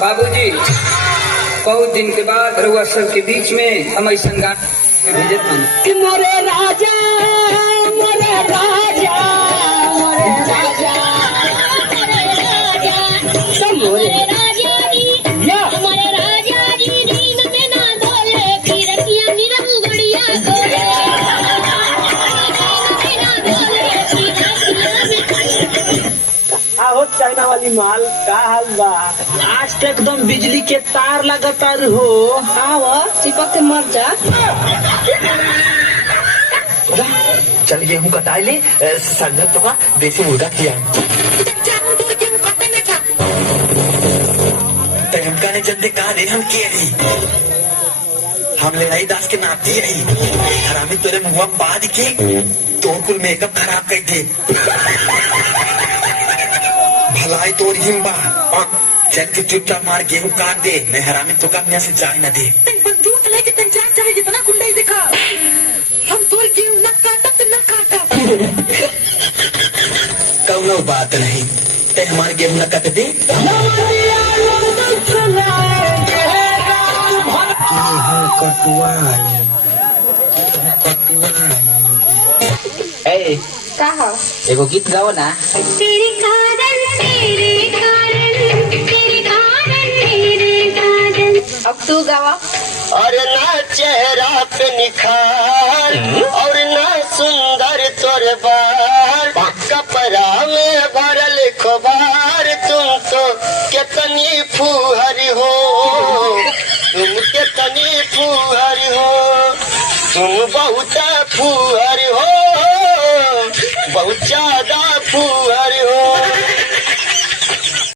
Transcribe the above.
बाबूजी, बहुत दिन के बाद रउआ सब के बीच में हम ऐसा गाना भेजत बानी। मोरे राजा मोरे राजा मोरे राजा मोरे राजा या हमारे राजा जी दिन में ना बोले फिर किया निरम गड़िया कोरे हो चाइना वाली माल का हाल बा? आज तो एकदम बिजली के तार लगातार हो। हाँ वो चिपक के मर जा। चल गेहूँ कटा ले, संगत तो का देसी मुर्गा किया हमका ने जल्दी कहा दे हम किए रही हम ले रही दास के नाती रही हरामी तेरे मुँह में बाद के तो कुल मेकअप खराब कर थे भलाई तोर हिम्बा चल के चुपचाप मार गेहूं काट दे मैं हरामी तो कम यहाँ से जाए न दे बंदूक लेके तन जाग जाए जितना गुंडा ही दिखा हम तोर गेहूं न काटा तो न काटा कौनो बात नहीं ते हमारे गेहूं न काट दे कहा एगो गीत गाओ ना। तेरे कारण अब तू गावा। और ना चेहरा पे निखार और ना सुंदर तोर बार कपड़ा में भरल खोबार तुम तो कितनी फूहर हो तुम कितनी फूहर हो तुम बहुत फूहर हो बहुत ज्यादा फूहर